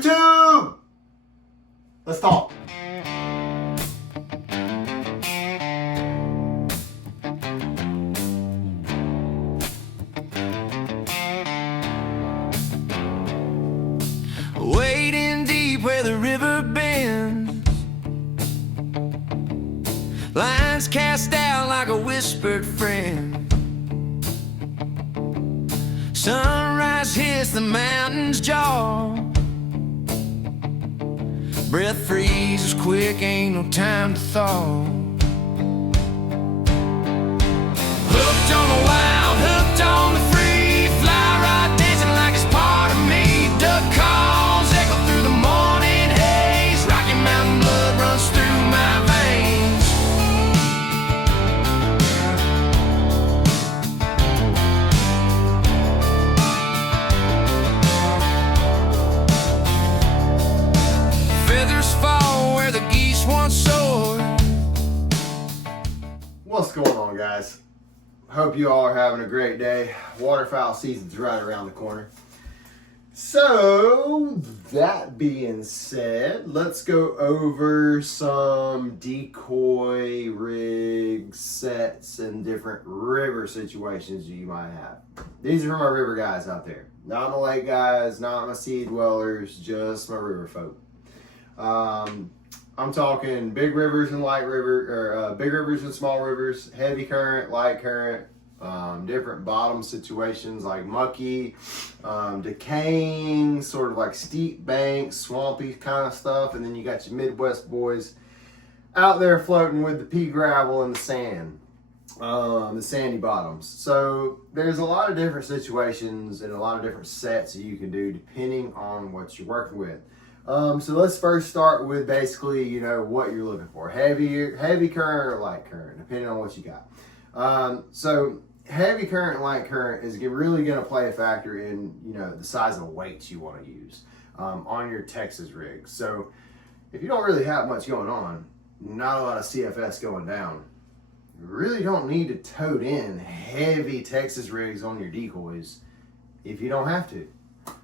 YouTube! Let's talk. Wading deep where the river bends, lines cast out like a whispered friend. Sunrise hits the mountain's jaw, breath freezes quick, ain't no time to thaw. Hooked on the wild, hooked on the free, fly ride dancing like it's part of me. Duck calls echo through the morning haze, Rocky Mountain blood runs through my veins. Feathers fall where the geese once soared. What's going on, guys? Hope you all are having a great day. Waterfowl season's right around the corner. So, that being said, let's go over some decoy rig sets and different river situations you might have. These are for my river guys out there. Not my lake guys, not my sea dwellers, just my river folk. I'm talking big rivers and light river, or big rivers and small rivers, heavy current, light current, different bottom situations like mucky, decaying, sort of like steep banks, swampy kind of stuff, and then you got your Midwest boys out there floating with the pea gravel and the sand, the sandy bottoms. So there's a lot of different situations and a lot of different sets that you can do depending on what you're working with. So let's first start with basically, what you're looking for. Heavy current or light current, depending on what you got. So heavy current and light current is really going to play a factor in, the size of weights you want to use on your Texas rig. So if you don't really have much going on, not a lot of CFS going down, you really don't need to tote in heavy Texas rigs on your decoys if you don't have to.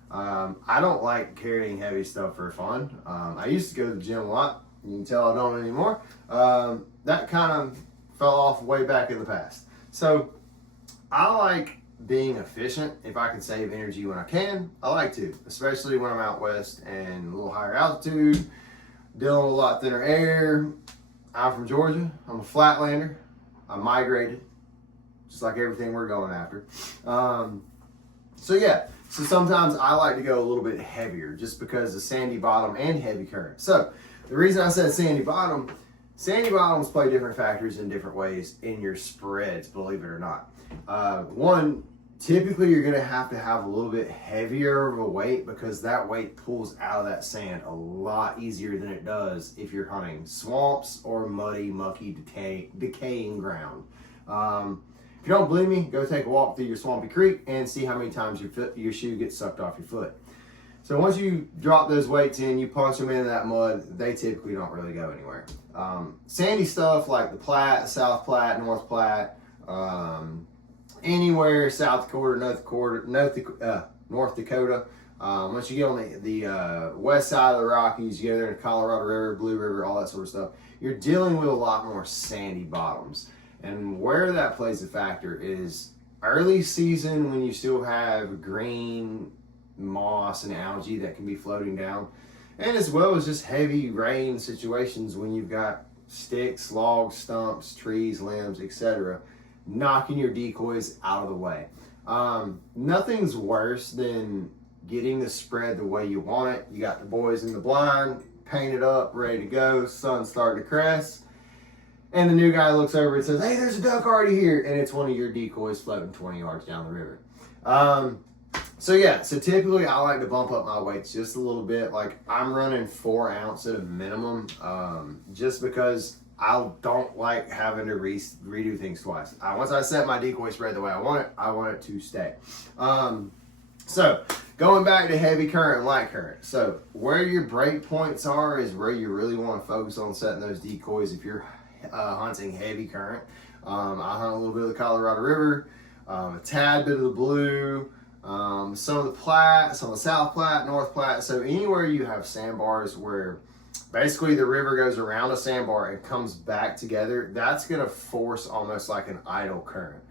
I don't like carrying heavy stuff for fun. I used to go to the gym a lot. You can tell I don't anymore. That kind of fell off way back in the past. So I like being efficient. If I can save energy when I can, I like to, especially when I'm out west and a little higher altitude, dealing with a lot thinner air. I'm from Georgia. I'm a flatlander. I migrated, just like everything we're going after. So sometimes I like to go a little bit heavier just because of sandy bottom and heavy current. So the reason I said sandy bottoms play different factors in different ways in your spreads, believe it or not. One, typically you're gonna have to have a little bit heavier of a weight because that weight pulls out of that sand a lot easier than it does if you're hunting swamps or muddy, mucky, decaying ground. If you don't believe me, go take a walk through your swampy creek and see how many times your shoe gets sucked off your foot. So once you drop those weights in, you punch them into that mud, they typically don't really go anywhere. Sandy stuff like the Platte, South Platte, North Platte, anywhere South Dakota, North Dakota. Once you get on the west side of the Rockies, you go there to Colorado River, Blue River, all that sort of stuff, you're dealing with a lot more sandy bottoms. And where that plays a factor is early season when you still have green moss and algae that can be floating down, and as well as just heavy rain situations when you've got sticks, logs, stumps, trees, limbs, etc. knocking your decoys out of the way. Nothing's worse than getting the spread the way you want it. You got the boys in the blind, painted up, ready to go, sun's starting to crest. And the new guy looks over and says, "Hey, there's a duck already here." And it's one of your decoys floating 20 yards down the river. So typically I like to bump up my weights just a little bit. Like I'm running 4 ounce at a minimum, just because I don't like having to redo things twice. Once I set my decoy spread the way I want it to stay. So going back to heavy current and light current. So where your break points are is where you really want to focus on setting those decoys if you're hunting heavy current. I hunt a little bit of the Colorado River, a tad bit of the Blue, some of the Platte, some of the South Platte, North Platte. So anywhere you have sandbars where basically the river goes around a sandbar and comes back together, that's going to force almost like an idle current.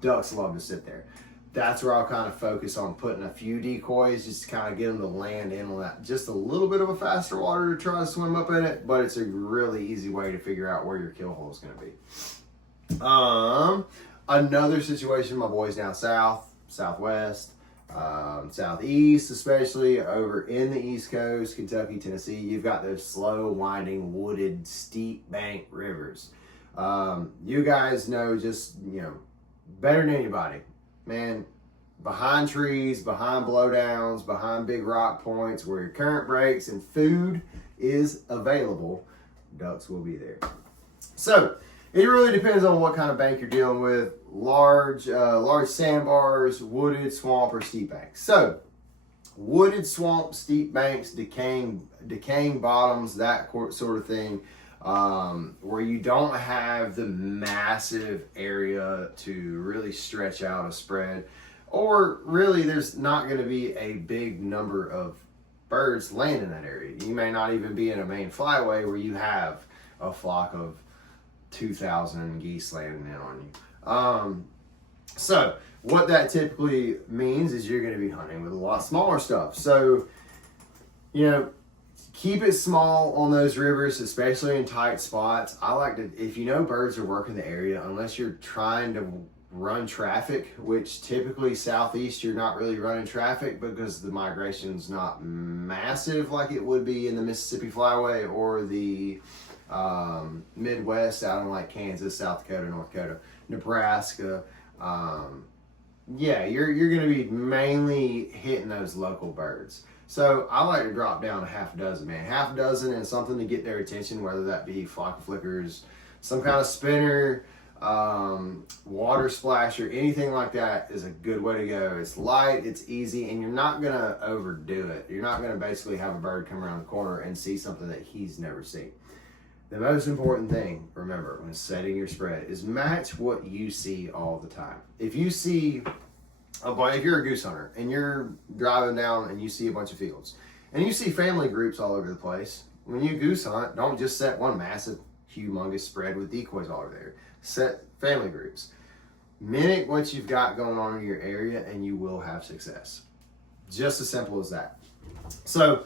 Ducks love to sit there. That's where I'll kind of focus on putting a few decoys just to kind of get them to land in on that just a little bit of a faster water to try to swim up in it, but it's a really easy way to figure out where your kill hole is going to be. Another situation, my boys down south, southwest, southeast, especially over in the East Coast, Kentucky, Tennessee, you've got those slow, winding, wooded, steep bank rivers. You guys know just, better than anybody, man, behind trees, behind blowdowns, behind big rock points where your current breaks and food is available, ducks will be there. So it really depends on what kind of bank you're dealing with. Large sandbars, wooded, swamp, or steep banks. So wooded, swamp, steep banks, decaying bottoms, that sort of thing, where you don't have the massive area to really stretch out a spread, or really there's not going to be a big number of birds land in that area. You may not even be in a main flyway where you have a flock of 2,000 geese landing in on you. So what that typically means is you're going to be hunting with a lot smaller stuff. So, keep it small on those rivers, especially in tight spots. I like to, if birds are working the area, unless you're trying to run traffic, which typically southeast, you're not really running traffic because the migration's not massive like it would be in the Mississippi Flyway or the Midwest out in like Kansas, South Dakota, North Dakota, Nebraska. You're going to be mainly hitting those local birds. So I like to drop down a half a dozen, man. Half a dozen and something to get their attention, whether that be flock of flickers, some kind of spinner, water splasher, anything like that is a good way to go. It's light, it's easy, and you're not going to overdo it. You're not going to basically have a bird come around the corner and see something that he's never seen. The most important thing, remember, when setting your spread is match what you see all the time. If you see, if you're a goose hunter and you're driving down and you see a bunch of fields and you see family groups all over the place, when you goose hunt, don't just set one massive, humongous spread with decoys all over there. Set family groups. Mimic what you've got going on in your area and you will have success. Just as simple as that. So,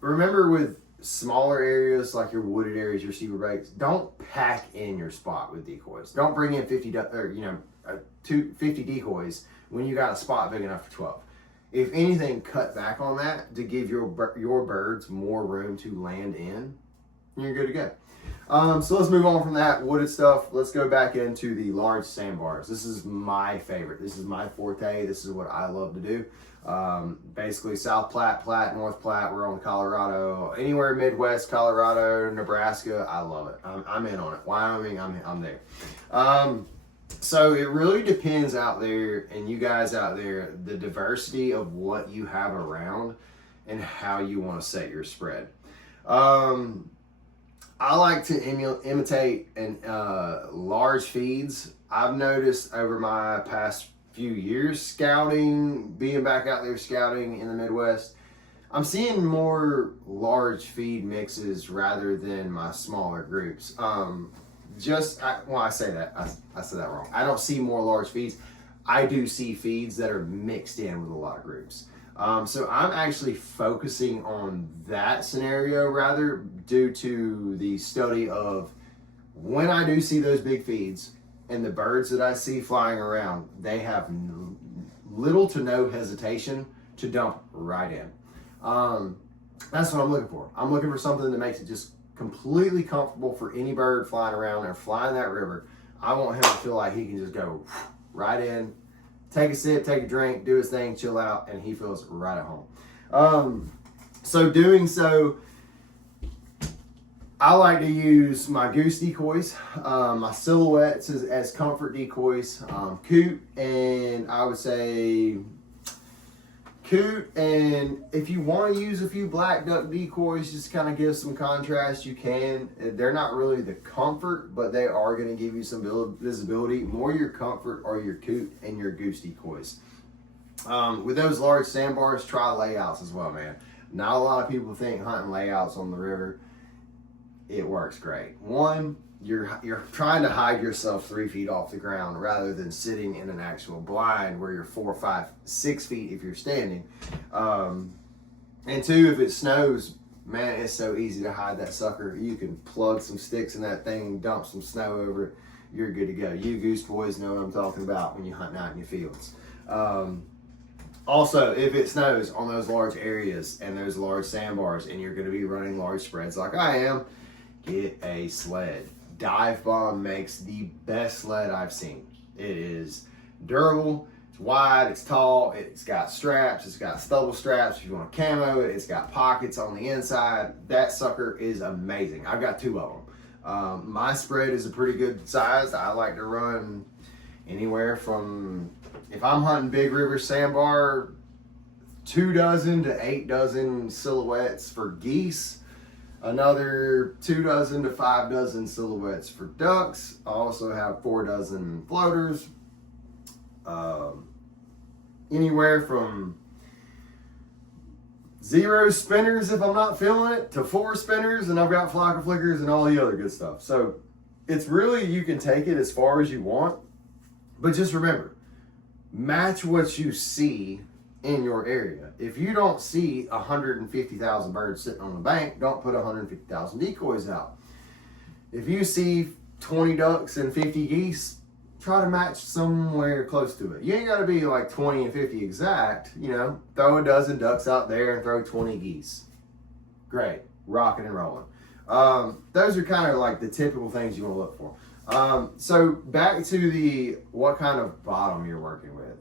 remember with smaller areas like your wooded areas, your cedar breaks, don't pack in your spot with decoys. Don't bring in 50 decoys when you got a spot big enough for 12. If anything, cut back on that to give your birds more room to land in, and you're good to go. So let's move on from that wooded stuff. Let's go back into the large sandbars. This is my favorite. This is my forte. This is what I love to do. Basically South Platte, North Platte, we're on Colorado, anywhere Midwest, Colorado, Nebraska, I love it. I'm in on it. Wyoming, I'm there. So it really depends out there, and you guys out there, the diversity of what you have around and how you want to set your spread. I like to imitate large feeds. I've noticed over my past few years scouting, being back out there scouting in the Midwest, I'm seeing more large feed mixes rather than my smaller groups. I say that. I said that wrong. I don't see more large feeds. I do see feeds that are mixed in with a lot of groups. So I'm actually focusing on that scenario rather due to the study of when I do see those big feeds and the birds that I see flying around, they have little to no hesitation to dump right in. That's what I'm looking for. I'm looking for something that makes it just completely comfortable for any bird flying around or flying that river. I want him to feel like he can just go right in, take a sip, take a drink, do his thing, chill out, and he feels right at home. So doing so, I like to use my goose decoys, my silhouettes as comfort decoys, coot, and I would say coot, and if you want to use a few black duck decoys, just kind of give some contrast, you can. They're not really the comfort, but they are going to give you some visibility. More your comfort are your coot and your goose decoys. With those large sandbars, try layouts as well, man. Not a lot of people think hunting layouts on the river. It works great. One, you're trying to hide yourself 3 feet off the ground rather than sitting in an actual blind where you're 4, 5, 6 feet if you're standing. And two, if it snows, man, it's so easy to hide that sucker. You can plug some sticks in that thing, dump some snow over it. You're good to go. You goose boys know what I'm talking about when you're hunting out in your fields. Also, if it snows on those large areas and those large sandbars and you're going to be running large spreads like I am, get a sled. Dive Bomb makes the best sled I've seen. It is durable, it's wide, it's tall, it's got straps, it's got stubble straps if you want to camo it, it's got pockets on the inside. That sucker is amazing. I've got 2 of them. My spread is a pretty good size. I like to run anywhere from, if I'm hunting big river sandbar, 2 dozen to 8 dozen silhouettes for geese, another 2 dozen to 5 dozen silhouettes for ducks. I also have 4 dozen floaters, anywhere from 0 spinners if I'm not feeling it to 4 spinners, and I've got flocker flickers and all the other good stuff. So it's really, you can take it as far as you want, but just remember, match what you see in your area. If you don't see 150,000 birds sitting on the bank, don't put 150,000 decoys out. If you see 20 ducks and 50 geese, try to match somewhere close to it. You ain't got to be like 20 and 50 exact, you know, throw a dozen ducks out there and throw 20 geese. Great, rocking and rolling. Those are kind of like the typical things you want to look for. So back to the what kind of bottom you're working with.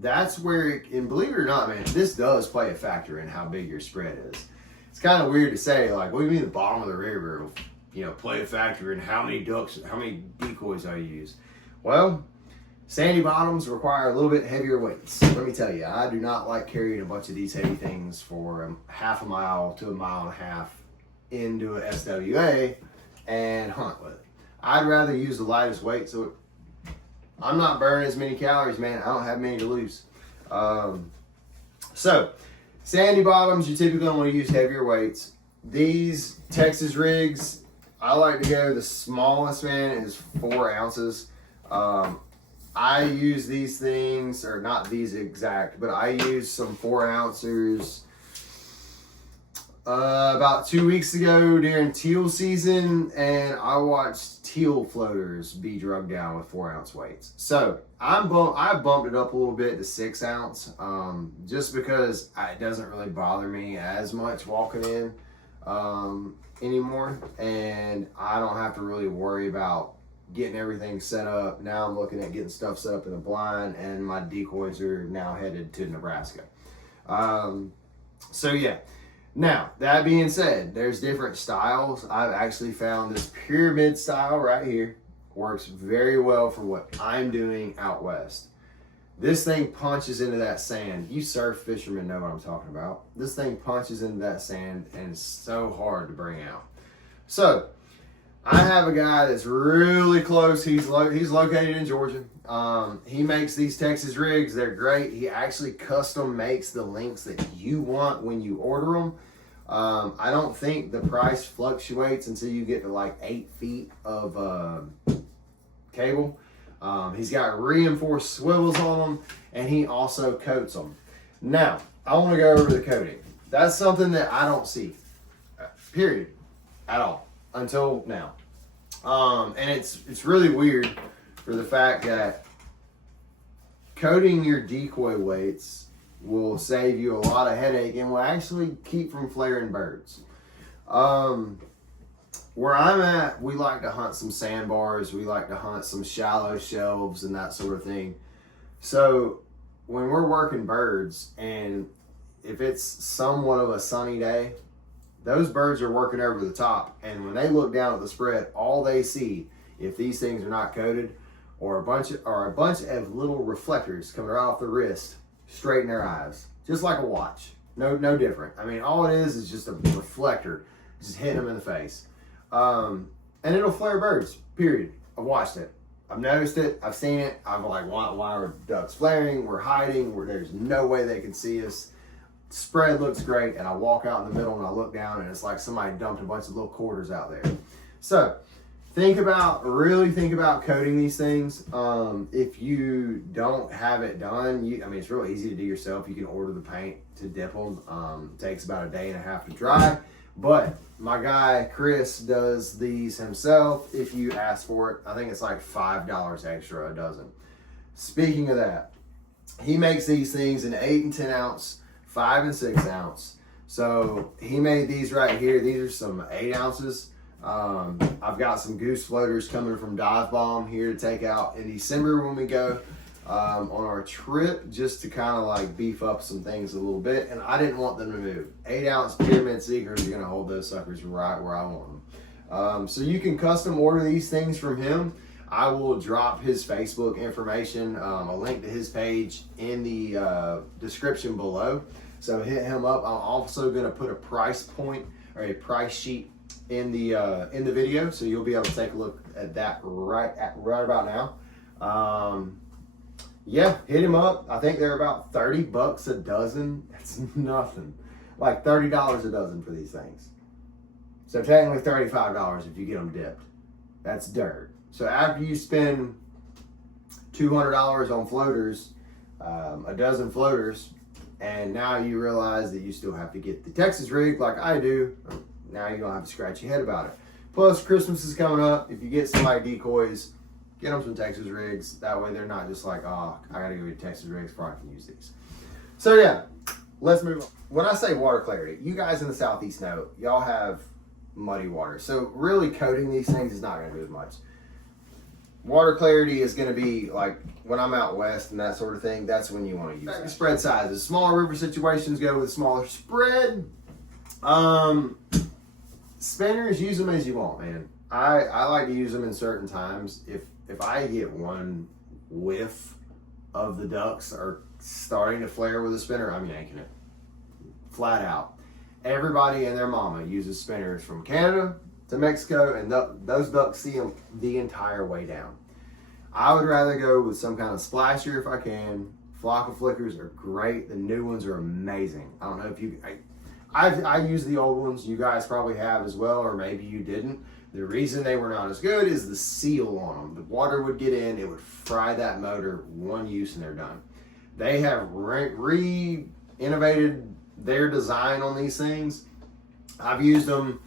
That's where, and believe it or not, man, this does play a factor in how big your spread is. It's kind of weird to say, like, what do you mean the bottom of the river will, you know, play a factor in how many ducks, how many decoys I use? Well, sandy bottoms require a little bit heavier weights. Let me tell you, I do not like carrying a bunch of these heavy things for half a mile to a mile and a half into a SWA and hunt with it. I'd rather use the lightest weight, so I'm not burning as many calories, man. I don't have many to lose. So, sandy bottoms, you typically want to use heavier weights. These Texas rigs, I like to go, the smallest, man, is 4 ounces. I use these things, or not these exact, but I use some 4 ounces about 2 weeks ago during teal season, and I watched teal floaters be drugged down with 4 ounce weights. So I bumped it up a little bit to 6 ounce, just because it doesn't really bother me as much walking in anymore, and I don't have to really worry about getting everything set up. Now I'm looking at getting stuff set up in a blind, and my decoys are now headed to Nebraska. So yeah. Now, that being said, there's different styles. I've actually found this pyramid style right here works very well for what I'm doing out west. This thing punches into that sand. You surf fishermen know what I'm talking about. This thing punches into that sand, and it's so hard to bring out. So, I have a guy that's really close. He's located in Georgia. He makes these Texas rigs. They're great. He actually custom makes the links that you want when you order them. I don't think the price fluctuates until you get to like 8 feet of cable. He's got reinforced swivels on them, and he also coats them. Now, I want to go over the coating. That's something that I don't see, period, at all, until now. And it's really weird for the fact that coating your decoy weights will save you a lot of headache and will actually keep from flaring birds. Where I'm at, we like to hunt some sandbars, we like to hunt some shallow shelves and that sort of thing. So when we're working birds, and if it's somewhat of a sunny day, those birds are working over the top, and when they look down at the spread, all they see, if these things are not coated, or a bunch of little reflectors coming right off the wrist, straight in their eyes. just like a watch. No different. I mean, all it is just a reflector, just hitting them in the face. And it'll flare birds, period. I've watched it. I've noticed it. I've seen it. I'm like, why are ducks flaring? We're hiding. There's no way they can see us. Spread looks great, and I walk out in the middle and I look down and it's like somebody dumped a bunch of little quarters out there. So really think about coating these things. If you don't have it done, I mean, it's real easy to do yourself. You can order the paint to dip them. It takes about a day and a half to dry, but my guy Chris does these himself. If you ask for it, I think it's like $5 extra a dozen. Speaking of that, he makes these things in 8 and 10 ounce, 5 and 6 ounce. So he made these right here. These are some 8 ounces. I've got some goose floaters coming from Dive Bomb here to take out in December when we go on our trip, just to kind of like beef up some things a little bit. And I didn't want them to move. 8 ounce Pyramid Seekers are going to hold those suckers right where I want them. So you can custom order these things from him. I will drop his Facebook information, a link to his page in the description below. So hit him up. I'm also going to put a price point or a price sheet in the video, so you'll be able to take a look at that right about now. Yeah, hit him up. I think they're about $30 a dozen. That's nothing. Like $30 a dozen for these things. So technically $35 if you get them dipped. That's dirt. So after you spend $200 on floaters, a dozen floaters, and now you realize that you still have to get the Texas rig like I do, now you don't have to scratch your head about it. Plus, Christmas is coming up. If you get somebody decoys, get them some Texas rigs. That way they're not just like, oh, I gotta go get Texas rigs before I can use these. So yeah, let's move on. When I say water clarity, you guys in the Southeast know, y'all have muddy water. So really coating these things is not gonna do as much. Water clarity is gonna be like when I'm out west and that sort of thing, that's when you wanna use it. Spread sizes. Smaller river situations go with smaller spread. Spinners, use them as you want, man. I like to use them in certain times. If I get one whiff of the ducks are starting to flare with a spinner, I'm yanking it. Flat out. Everybody and their mama uses spinners from Canada to Mexico, and those ducks see them the entire way down. I would rather go with some kind of splasher if I can. Flock of Flickers are great. The new ones are amazing. I don't know if you... I use the old ones. You guys probably have as well, or maybe you didn't. The reason they were not as good is the seal on them. The water would get in, it would fry that motor, one use, and they're done. They have re-innovated their design on these things. I've used them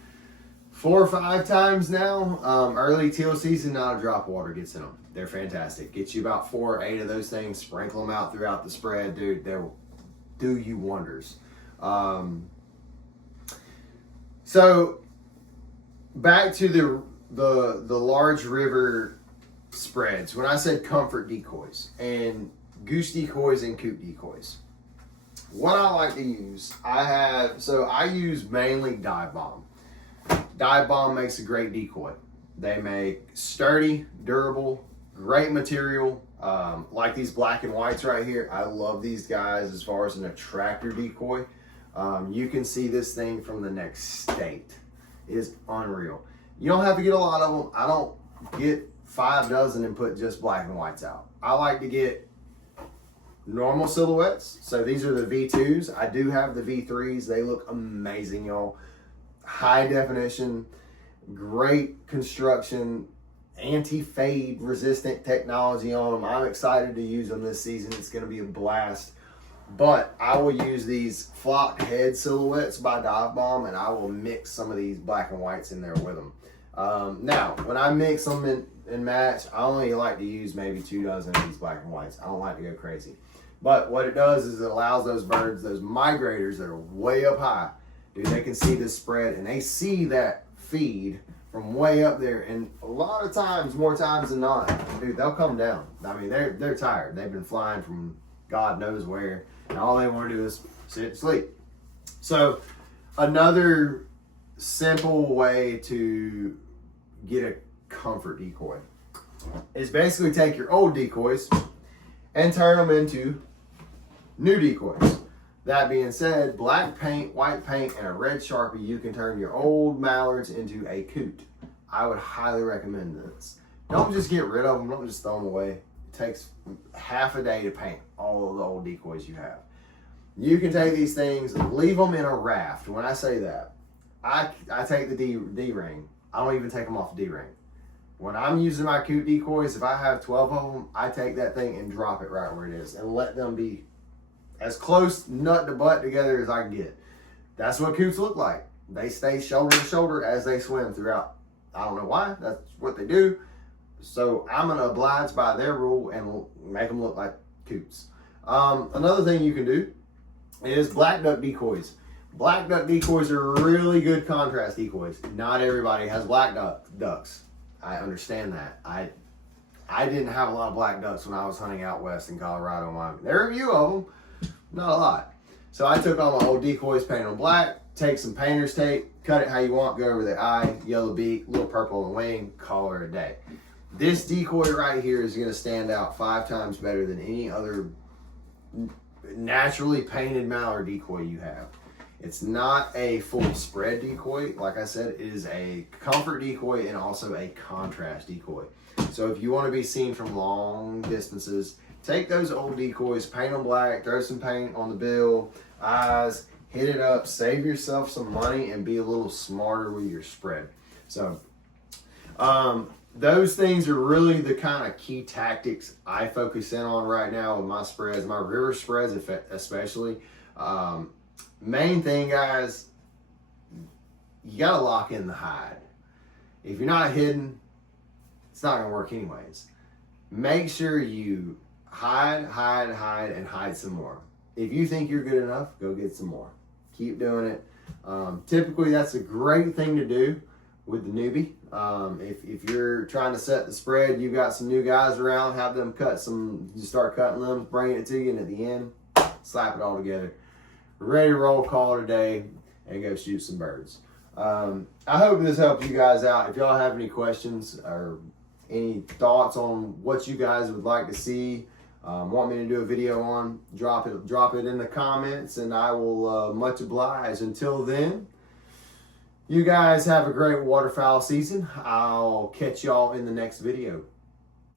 4 or 5 times now. Early teal season, not a drop of water gets in them. They're fantastic. Get you about 4 or 8 of those things, sprinkle them out throughout the spread, dude. They'll do you wonders. So back to the large river spreads. When I said comfort decoys and goose decoys and coot decoys, what I like to use, I use mainly Dive Bomb. Dive Bomb makes a great decoy. They make sturdy, durable, great material. Like these black and whites right here. I love these guys as far as an attractor decoy. You can see this thing from the next state. It is unreal. You don't have to get a lot of them. I don't get 5 dozen and put just black and whites out. I like to get normal silhouettes. So these are the V2s. I do have the V3s. They look amazing, y'all. High definition, great construction, anti-fade resistant technology on them. I'm excited to use them this season. It's going to be a blast. But I will use these flocked head silhouettes by Dive Bomb, and I will mix some of these black and whites in there with them. Now, when I mix them and match, I only like to use maybe 2 dozen of these black and whites. I don't like to go crazy. But what it does is it allows those birds, those migrators that are way up high, dude, they can see this spread, and they see that feed from way up there. And a lot of times, more times than not, dude, they'll come down. I mean, they're tired. They've been flying from God knows where, and all they want to do is sit and sleep. So another simple way to get a comfort decoy is basically take your old decoys and turn them into new decoys. That being said, black paint, white paint, and a red Sharpie, you can turn your old mallards into a coot. I would highly recommend this. Don't just get rid of them. Don't just throw them away. It takes half a day to paint all of the old decoys you have. You can take these things, leave them in a raft. When I say that, I take the D-ring. I don't even take them off the D-ring. When I'm using my coot decoys, if I have 12 of them, I take that thing and drop it right where it is and let them be as close nut to butt together as I can get. That's what coots look like. They stay shoulder to shoulder as they swim throughout. I don't know why. That's what they do. So I'm going to oblige by their rule and make them look like coots. Another thing you can do is black duck decoys. Black duck decoys are really good contrast decoys. Not everybody has black ducks. I understand that. I didn't have a lot of black ducks when I was hunting out west in Colorado and Wyoming. There are a few of them, not a lot. So I took all my old decoys, painted them black, take some painter's tape, cut it how you want, go over the eye, yellow beak, little purple on the wing, call it a day. This decoy right here is going to stand out 5 times better than any other naturally painted mallard decoy you have. It's not a full spread decoy. Like I said, it is a comfort decoy and also a contrast decoy. So if you want to be seen from long distances, take those old decoys, paint them black, throw some paint on the bill, eyes, hit it up, save yourself some money, and be a little smarter with your spread. So those things are really the kind of key tactics I focus in on right now with my spreads, my river spreads especially. Main thing, guys, you got to lock in the hide. If you're not hidden, it's not going to work anyways. Make sure you hide, and hide some more. If you think you're good enough, go get some more. Keep doing it. Typically, that's a great thing to do with the newbie. If you're trying to set the spread, you've got some new guys around, have them cut some, you start cutting limbs, bring it to you, and at the end, slap it all together. We're ready to roll, call it a day, and go shoot some birds. I hope this helped you guys out. If y'all have any questions or any thoughts on what you guys would like to see, want me to do a video on, drop it in the comments, and I will much oblige. Until then, you guys have a great waterfowl season. I'll catch y'all in the next video.